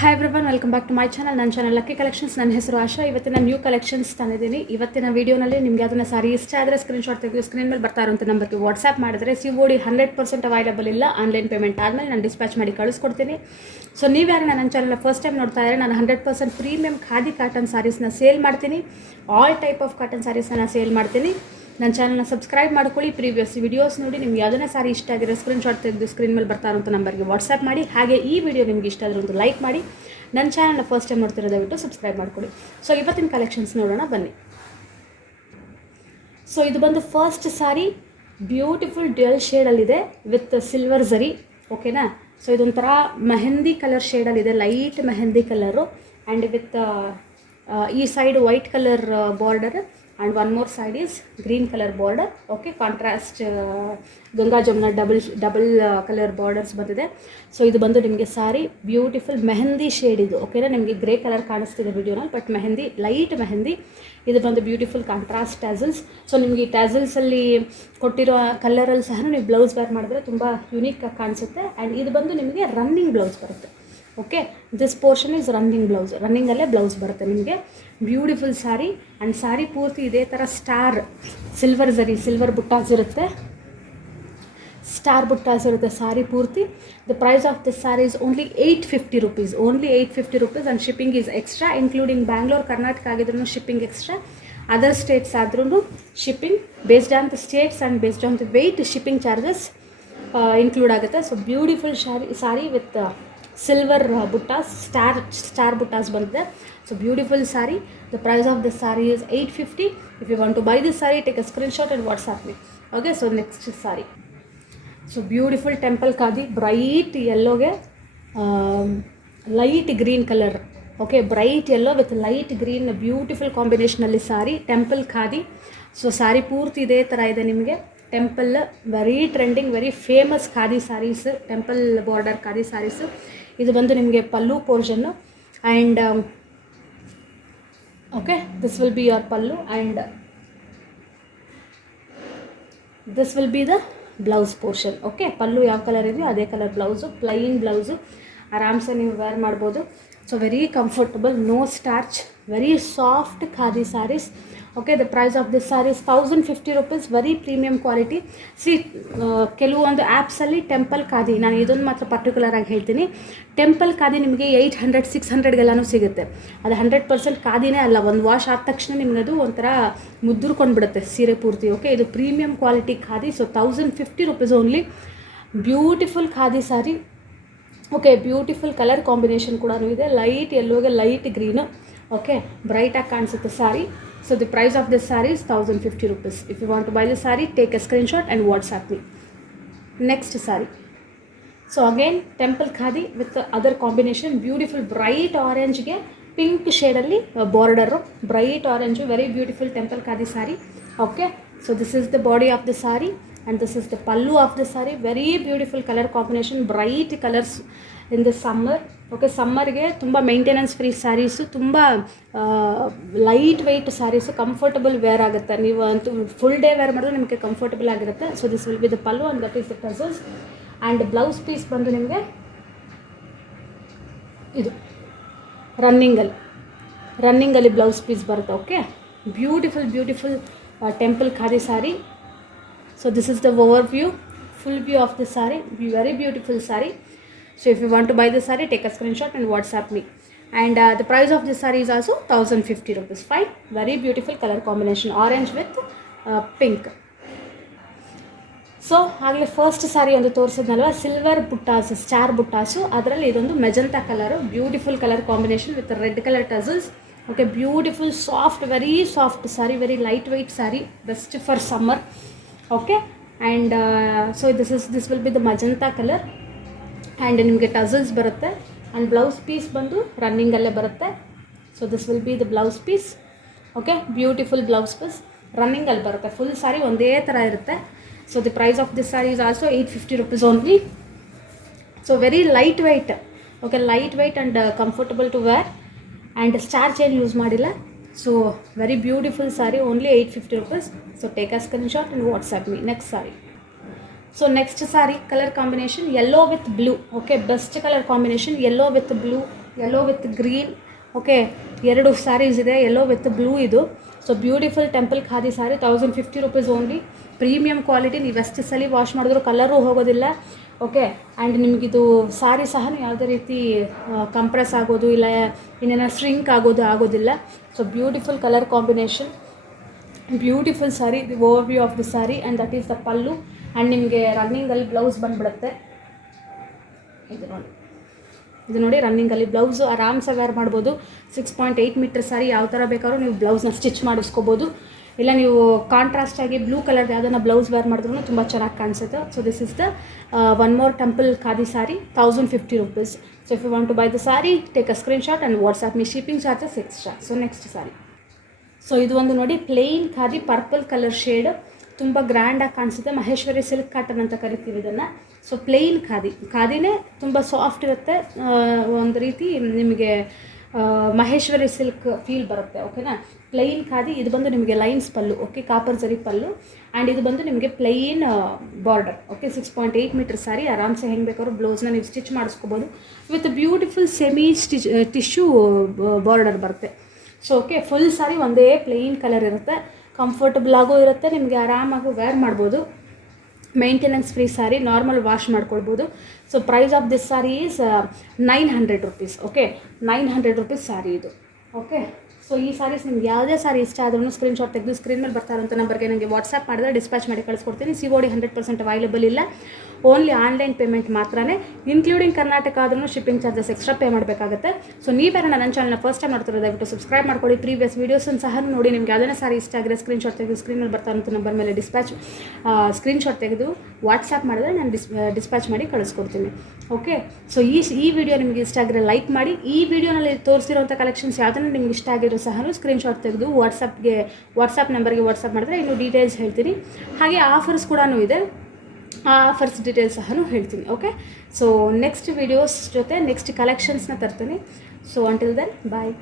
Hi everyone, welcome back to my channel. ನನ್ನ channel lucky collections. ನನ್ನ ಹೆಸರು ಆಶಾ. ಇವತ್ತಿನ ನ್ಯೂ ಕಲೆಕ್ಷನ್ಸ್ ತಂದಿದ್ದೀನಿ. ಇವತ್ತಿನ ವೀಡಿಯೋನಲ್ಲಿ ನಿಮಗೆ ಅದನ್ನು ಸಾರಿ ಇಷ್ಟ ಆದರೆ ಸ್ಕ್ರೀನ್ಶಾಟ್ ತೆಗೆದು ಸ್ಕ್ರೀನ್ ಮೇಲೆ ಬರ್ತಾ ಇರೋಂಥ ನಂಬರ್ಗೆ ವಾಟ್ಸ್ಆ್ಯಪ್ ಮಾಡಿದ್ರೆ COD 100% ಅವೈಲಬಲ್ ಇಲ್ಲ. ಆನ್ಲೈನ್ ಪೇಮೆಂಟ್ ಆದಮೇಲೆ ನಾನು ಡಿಸ್ಪ್ಯಾಚ್ ಮಾಡಿ ಕಳಿಸ್ಕೊಡ್ತೀನಿ. ಸೊ ನೀವು ಯಾರು ನನ್ನ ಚಾನಲ್ನ ಫಸ್ಟ್ ಟೈಮ್ ನೋಡ್ತಾ ಇದ್ದಾರೆ, ನಾನು 100% ಪ್ರೀಮಿಯಮ್ ಖಾದಿ ಕಾಟನ್ ಸಾರೀಸ್ನ ಸೇಲ್ ಮಾಡ್ತೀನಿ. ಆಲ್ ಟೈಪ್ ಆಫ್ ಕಾಟನ್ ಸಾರೀಸ್ನ ಸೇಲ್ ಮಾಡ್ತೀನಿ. ನನ್ನ ಚಾನಲ್ನ ಸಬ್ಸ್ಕ್ರೈಬ್ ಮಾಡ್ಕೊಳ್ಳಿ. ಪ್ರೀವಿಯಸ್ ವೀಡಿಯೋಸ್ ನೋಡಿ. ನಿಮ್ಗೆ ಯಾವುದನ್ನ ಸಾರಿ ಇಷ್ಟ ಆಗಿರೋ ಸ್ಕ್ರೀನ್ಶಾಟ್ ತೆಗೆದು ಸ್ಕ್ರೀನ್ ಮೇಲೆ ಬರ್ತಾ ಇರೋಂಥ ನಂಬರ್ಗೆ ವಾಟ್ಸ್ಆ್ಯಪ್ ಮಾಡಿ. ಹಾಗೆ ಈ ವಿಡಿಯೋ ನಿಮ್ಗೆ ಇಷ್ಟ ಆದರೆ ಒಂದು ಲೈಕ್ ಮಾಡಿ. ನನ್ನ ಚಾನಲ್ನ ಫಸ್ಟ್ ಟೈಮ್ ನೋಡ್ತಿರೋ ದಯವಿಟ್ಟು ಸಬ್ಸ್ಕ್ರೈಬ್ ಮಾಡ್ಕೊಳ್ಳಿ. ಸೊ ಇವತ್ತಿನ ಕಲೆಕ್ಷನ್ಸ್ ನೋಡೋಣ ಬನ್ನಿ. ಸೊ ಇದು ಬಂದು ಫಸ್ಟ್ ಸಾರಿ ಬ್ಯೂಟಿಫುಲ್ ಡ್ಯುಯಲ್ ಶೇಡಲ್ಲಿದೆ ವಿತ್ ಸಿಲ್ವರ್ ಝರಿ. ಓಕೆನಾ. ಸೊ ಇದೊಂಥರ ಮೆಹಂದಿ ಕಲರ್ ಶೇಡಲ್ಲಿದೆ, light mehndi colour and with ಈ side white colour border and one more side is green colour border. Okay, contrast Ganga Jamuna double colour borders ಬಂದಿದೆ. ಸೊ ಇದು ಬಂದು ನಿಮಗೆ ಸಾರಿ ಬ್ಯೂಟಿಫುಲ್ ಮೆಹಂದಿ ಶೇಡ್ ಇದು. ಓಕೆನಾ. ನಿಮಗೆ ಗ್ರೇ ಕಲರ್ ಕಾಣಿಸ್ತಿದೆ ವಿಡಿಯೋನಲ್ಲಿ, ಬಟ್ ಮೆಹಂದಿ, ಲೈಟ್ ಮೆಹಂದಿ. ಇದು ಬಂದು ಬ್ಯೂಟಿಫುಲ್ ಕಾಂಟ್ರಾಸ್ಟ್ ಟ್ಯಾಸಲ್ಸ್. ಸೊ ನಿಮಗೆ ಈ ಟ್ಯಾಸಲ್ಸಲ್ಲಿ ಕೊಟ್ಟಿರೋ ಕಲರಲ್ಲಿ ಸಹ ನೀವು ಬ್ಲೌಸ್ ವೇರ್ ಮಾಡಿದ್ರೆ ತುಂಬ ಯುನೀಕಾಗಿ ಕಾಣಿಸುತ್ತೆ. ಆ್ಯಂಡ್ ಇದು ಬಂದು ನಿಮಗೆ ರನ್ನಿಂಗ್ ಬ್ಲೌಸ್ ಬರುತ್ತೆ. Okay, this portion is running blouse. ರನ್ನಿಂಗಲ್ಲೇ ಬ್ಲೌಸ್ ಬರುತ್ತೆ ನಿಮಗೆ. ಬ್ಯೂಟಿಫುಲ್ ಸಾರಿ. ಆ್ಯಂಡ್ ಸಾರಿ ಪೂರ್ತಿ ಇದೇ ಥರ star silver zari, silver buttas ಇರುತ್ತೆ, ಸ್ಟಾರ್ ಬುಟ್ಟಾಸ್ ಇರುತ್ತೆ ಸಾರಿ ಪೂರ್ತಿ. The price of this sari is only 850 rupees. Only 850 rupees. And shipping is extra, including Bangalore, Karnataka ಆಗಿದ್ರೂ ಶಿಪ್ಪಿಂಗ್ ಎಕ್ಸ್ಟ್ರಾ. ಅದರ್ ಸ್ಟೇಟ್ಸ್ ಆದ್ರೂ shipping based on the states and based on the weight shipping charges include ಆಗುತ್ತೆ. So beautiful sari with silver buttas, star buttas ಬಂದಿದೆ. So beautiful sari. The price of this sari is 850. If you want to buy this sari, take a screenshot and WhatsApp me. Okay. So next sari. So beautiful temple khadi, bright ಯೆಲ್ಲೋಗೆ light green colour. Okay, bright yellow with light green beautiful ಕಾಂಬಿನೇಷನಲ್ಲಿ sari, temple khadi. So sari ಪೂರ್ತಿ ಇದೇ ಥರ ಇದೆ ನಿಮಗೆ. Temple very trending, very famous khadi saris, temple border khadi saris. ಇದು ಬಂದು ನಿಮಗೆ pallu portion. And okay, this will be your pallu and this will be the blouse portion. Okay, pallu ಯಾವ ಕಲರ್ ಇದೆಯೋ ಅದೇ ಕಲರ್ ಬ್ಲೌಸು, ಪ್ಲೈನ್ ಬ್ಲೌಸು. ಆರಾಮ್ಸೆ ನೀವು ವೇರ್ ಮಾಡ್ಬೋದು. So very comfortable, no starch, very soft khadi saris. Okay, the price of this sari is 1050 rupees. Very premium quality. ಕೆಲವೊಂದು ಆ್ಯಪ್ಸಲ್ಲಿ temple khadi, ನಾನು ಇದೊಂದು ಮಾತ್ರ ಪರ್ಟಿಕ್ಯುಲರಾಗಿ ಹೇಳ್ತೀನಿ, ಟೆಂಪಲ್ ಖಾದಿ ನಿಮಗೆ 800 600 ಸಿಗುತ್ತೆ. ಅದು 100% ಖಾದಿನೇ ಅಲ್ಲ. ಒಂದು ವಾಶ್ ಆದ ತಕ್ಷಣ ನಿಮಗೆ ಅದು ಒಂಥರ ಮುದ್ದುರ್ಕೊಂಡ್ಬಿಡುತ್ತೆ ಸೀರೆ ಪೂರ್ತಿ. ಓಕೆ, ಇದು premium quality khadi. So 1050 rupees only. Beautiful khadi sari. Okay, beautiful colour combination ಕೂಡ ಇದೆ, ಲೈಟ್ ಯೆಲ್ಲೋಗೆ ಲೈಟ್ ಗ್ರೀನು. ಓಕೆ, ಬ್ರೈಟಾಗಿ ಕಾಣಿಸುತ್ತೆ sari. So the price of this saree is 1050 rupees. If you want to buy this saree, take a screenshot and WhatsApp me. Next saree. So again temple khadi with the other combination, beautiful bright orange ge pink shade alli border, bright orange, very beautiful temple khadi saree. Okay, so this is the body of the saree and this is the pallu of the saree. Very beautiful color combination, bright colors in the summer. Okay, ಸಮ್ಮರ್ಗೆ ತುಂಬ maintenance free saris, ತುಂಬ light weight saris, comfortable wear ಆಗುತ್ತೆ. ನೀವು ಅಂತೂ full day wear ಮಾಡಿದ್ರೆ ನಿಮಗೆ comfortable ಆಗಿರುತ್ತೆ. So this will be the pallu and that is the tassels. And blouse piece ಬಂದು ನಿಮಗೆ ಇದು ರನ್ನಿಂಗಲ್ಲಿ ಬ್ಲೌಸ್ ಪೀಸ್ ಬರುತ್ತೆ. Okay, beautiful temple khadi sari. So this is the overview, full view of the sari. Very beautiful sari. So if you want to buy this saree, take a screenshot and WhatsApp me. And the price of this saree is also 1050 rupees. Fine. Very beautiful color combination, orange with pink. So ಆಗಲೇ first sari ಒಂದು ತೋರಿಸಿದ್ನಲ್ವ, silver buttas, star buttas. ಅದರಲ್ಲಿ ಇದೊಂದು magenta colour, beautiful colour combination with red colour tassels. Okay, beautiful soft, very soft sari, very light weight sari, best for summer. Okay, and so this will be the magenta colour. And ನಿಮಗೆ tassels ಬರುತ್ತೆ. And blouse piece ಬಂದು ರನ್ನಿಂಗಲ್ಲೇ ಬರುತ್ತೆ. So this will be the blouse piece. Okay, beautiful blouse piece ರನ್ನಿಂಗಲ್ಲಿ ಬರುತ್ತೆ. Full sari ಒಂದೇ ಥರ ಇರುತ್ತೆ. So the price of this sari is also 850 rupees only. So very light weight. Okay, light weight and comfortable to wear. And starch ಏನು use ಮಾಡಿಲ್ಲ. So very beautiful sari, only 850 rupees. So take a screenshot and WhatsApp me. Next sari. So next saree color combination yellow with blue. Okay, best color combination, yellow with blue. Yellow with green. Okay, 2 saris ಇದೆ, yellow with blue ಇದು. So beautiful temple khadi sari, 1050 rupees only. Premium quality, ನೀವು ಎಷ್ಟು ಸಲ wash ಮಾಡಿದ್ರೂ colour ಹೋಗೋದಿಲ್ಲ. Okay, and ನಿಮಗಿದು ಸಾರಿ ಸಹ ಯಾವುದೇ ರೀತಿ ಕಂಪ್ರೆಸ್ ಆಗೋದು ಇಲ್ಲ ಇನ್ನೇನೋ ಸ್ಟ್ರಿಂಕ್ ಆಗೋದಿಲ್ಲ. So beautiful colour combination, beautiful sari. The over view of the sari and that is the pallu. And ನಿಮಗೆ ರನ್ನಿಂಗಲ್ಲಿ ಬ್ಲೌಸ್ ಬಂದುಬಿಡುತ್ತೆ. ಇದು ನೋಡಿ ರನ್ನಿಂಗಲ್ಲಿ ಬ್ಲೌಸು ಆರಾಮ್ಸೆ ವೇರ್ ಮಾಡ್ಬೋದು. 6.8 ಮೀಟರ್ ಸ್ಯಾರಿ, ಯಾವ ಥರ ಬೇಕಾದ್ರೂ ನೀವು ಬ್ಲೌಸ್ನ ಸ್ಟಿಚ್ ಮಾಡಿಸ್ಕೋಬೋದು. ಇಲ್ಲ ನೀವು ಕಾಂಟ್ರಾಸ್ಟ್ ಆಗಿ ಬ್ಲೂ ಕಲರ್ದು ಯಾವುದನ್ನು ಬ್ಲೌಸ್ ವೇರ್ ಮಾಡಿದ್ರೂ ತುಂಬ ಚೆನ್ನಾಗಿ ಕಾಣಿಸುತ್ತೆ. So this is the one more temple khadi sari, 1050 rupees. So if you want to buy the sari, take a screenshot and WhatsApp me, shipping charges extra. So next sari. So ಇದು ಒಂದು ನೋಡಿ plain khadi purple colour shade, ತುಂಬ ಗ್ರ್ಯಾಂಡಾಗಿ ಕಾಣಿಸುತ್ತೆ. Maheshwari silk cotton ಅಂತ ಕರಿತೀವಿ ಇದನ್ನು. So plane ಖಾದಿನೇ ತುಂಬ ಸಾಫ್ಟ್ ಇರುತ್ತೆ, ಒಂದು ರೀತಿ ನಿಮಗೆ ಮಹೇಶ್ವರಿ ಸಿಲ್ಕ್ ಫೀಲ್ ಬರುತ್ತೆ. ಓಕೆನಾ, ಪ್ಲೈನ್ ಖಾದಿ. ಇದು ಬಂದು ನಿಮಗೆ ಲೈನ್ಸ್ ಪಲ್ಲು, ಓಕೆ, ಕಾಪರ್ ಜರಿ ಪಲ್ಲು. ಆ್ಯಂಡ್ ಇದು ಬಂದು ನಿಮಗೆ plain border. Okay, 6.8 metre sari, ಆರಾಮ್ಸೆ ಹೆಂಗೆ ಬೇಕಾದ್ರೂ ಬ್ಲೌಸ್ನ ನೀವು ಸ್ಟಿಚ್ ಮಾಡಿಸ್ಕೋಬೋದು. With beautiful semi tissue border ಬರುತ್ತೆ. ಸೊ ಓಕೆ, ಫುಲ್ ಸ್ಯಾರಿ ಒಂದೇ ಪ್ಲೈನ್ ಕಲರ್ ಇರುತ್ತೆ, ಕಂಫರ್ಟಬಲ್ ಆಗೋ ಇರುತ್ತೆ, ನಿಮಗೆ ಆರಾಮಾಗಿ ವೇರ್ ಮಾಡ್ಬೋದು. Maintenance free sari, normal wash ಮಾಡ್ಕೊಳ್ಬೋದು. So price of this sari is 900 rupees. Okay, 900 rupees sari ಇದು. ಓಕೆ, ಸೊ ಈ ಸ್ಯಾರೀಸ್ ನಿಮ್ಗೆ ಯಾವುದೇ ಸ್ಯಾರಿ ಇಷ್ಟ ಆದ್ರೂ ಸ್ಕ್ರೀನ್ಶಾಟ್ ತೆಗೆದು ಸ್ಕ್ರೀನ್ ಮೇಲೆ ಬರ್ತಾ ಇರೋಂಥ ನಂಬರ್ಗೆ ನನಗೆ ವಾಟ್ಸಪ್ ಮಾಡಿದ್ರೆ ಡಿಸ್ಪ್ಯಾಚ್ ಮಾಡಿ ಕಳಿಸ್ಕೊಡ್ತೀನಿ. COD 100% ಅವೈಲೇಬಲ್ ಇಲ್ಲ, ಓನ್ಲಿ ಆನ್ಲೈನ್ ಪೇಮೆಂಟ್ ಮಾತ್ರನೇ, ಇನ್ಕ್ಲೂಡಿಂಗ್ ಕರ್ನಾಟಕ ಆದ್ರೂ ಶಿಪ್ಪಿಂಗ್ ಚಾರ್ಜಸ್ ಎಕ್ಸ್ಟ್ರಾ ಪೇ ಮಾಡಬೇಕಾಗುತ್ತೆ. ಸೊ ನೀವೇನ ನನ್ನ ಚಾನಲ್ನ ಫಸ್ಟ್ ಟೈಮ್ ನೋಡ್ತಿರೋದು ದಯವಿಟ್ಟು ಸಬ್ಸ್ಕ್ರೈಬ್ ಮಾಡ್ಕೊಳ್ಳಿ. ಪ್ರೀವಿಯಸ್ ವೀಡಿಯೋಸನ್ನು ಸಹ ನೋಡಿ. ನಿಮ್ಗೆ ಯಾವುದೇ ಸ್ಯಾರಿ ಇಷ್ಟ ಆಗಿದ್ರೆ ಸ್ಕ್ರೀನ್ಶಾಟ್ ತೆಗೆದು ಸ್ಕ್ರೀನ್ ಮೇಲೆ ಬರ್ತಾ ಇರೋಂಥ ನಂಬರ್ ಮೇಲೆ ಸ್ಕ್ರೀನ್ಶಾಟ್ ತೆಗೆದು ವಾಟ್ಸಪ್ ಮಾಡಿದ್ರೆ ನಾನು ಡಿಸ್ಪ್ಯಾಚ್ ಮಾಡಿ ಕಳಿಸ್ಕೊಡ್ತೀನಿ. ಓಕೆ, ಸೊ ಈ ವಿಡಿಯೋ ನಿಮಗೆ ಇಷ್ಟ ಆಗಿದ್ರೆ ಲೈಕ್ ಮಾಡಿ. ಈ ವಿಡಿಯೋನಲ್ಲಿ ತೋರಿಸಿರೋಂಥ ಕಲೆಕ್ಷನ್ಸ್ ಯಾವುದನ್ನು ನಿಮ್ಗೆ ಇಷ್ಟ ಆಗಿರೋ ಸಹ ಸ್ಕ್ರೀನ್ಶಾಟ್ ತೆಗೆದು ವಾಟ್ಸಪ್ ನಂಬರ್ಗೆ ವಾಟ್ಸಪ್ ಮಾಡಿದ್ರೆ ಇನ್ನೂ ಡೀಟೇಲ್ಸ್ ಹೇಳ್ತೀನಿ. ಹಾಗೆ ಆಫರ್ಸ್ ಕೂಡ ಇದೆ, ಆ ಆಫರ್ಸ್ ಡೀಟೇಲ್ಸ್ ಸಹ ಹೇಳ್ತೀನಿ. ಓಕೆ, ಸೊ ನೆಕ್ಸ್ಟ್ ವೀಡಿಯೋಸ್ ಜೊತೆ ನೆಕ್ಸ್ಟ್ ಕಲೆಕ್ಷನ್ಸ್ನ ತರ್ತೀನಿ. ಸೊ ಅಂಟಿಲ್ ದೆನ್ ಬಾಯ್.